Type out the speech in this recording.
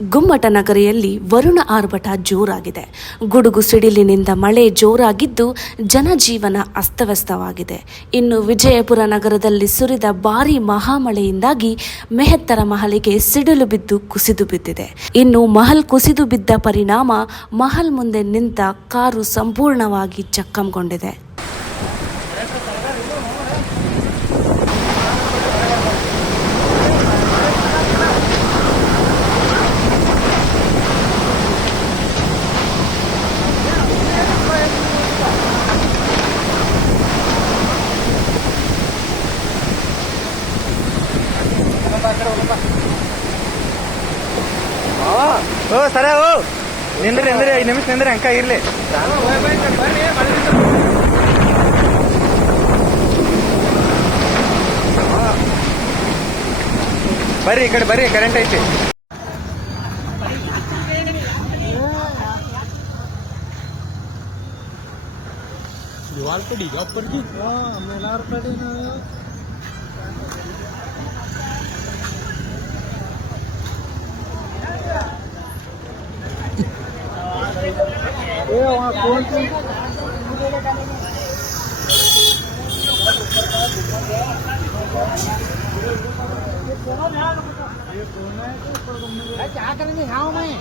ಗುಮ್ಮಟನಗರಿಯಲ್ಲಿ ವರುಣ ಆರ್ಭಟ ಜೋರಾಗಿದೆ. ಗುಡುಗು ಸಿಡಿಲಿನಿಂದ ಮಳೆ ಜೋರಾಗಿದ್ದು ಜನಜೀವನ ಅಸ್ತವ್ಯಸ್ತವಾಗಿದೆ. ಇನ್ನು ವಿಜಯಪುರ ನಗರದಲ್ಲಿ ಸುರಿದ ಭಾರೀ ಮಹಾಮಳೆಯಿಂದಾಗಿ ಮೆಹತ್ತರ ಮಹಲಿಗೆ ಸಿಡಿಲು ಬಿದ್ದು ಕುಸಿದು ಬಿದ್ದಿದೆ. ಇನ್ನು ಮಹಲ್ ಕುಸಿದು ಬಿದ್ದ ಪರಿಣಾಮ ಮಹಲ್ ಮುಂದೆ ನಿಂತ ಕಾರು ಸಂಪೂರ್ಣವಾಗಿ ಜಖಂಗೊಂಡಿದೆ. ಓ ಸರ ಓ ನಿಂದ್ರಿ 5 ನಿಮಿಷ ನಿಂದ್ರಿ ಅಂಕ ಇರ್ಲಿ. ಬರ್ರಿ ಈ ಕಡೆ ಬರ್ರಿ, ಕರೆಂಟ್ ಐತಿ. दीवार पे डिगा ऊपर की मीनार पे वहाँ कौन क्या करेंगे हाँ मैं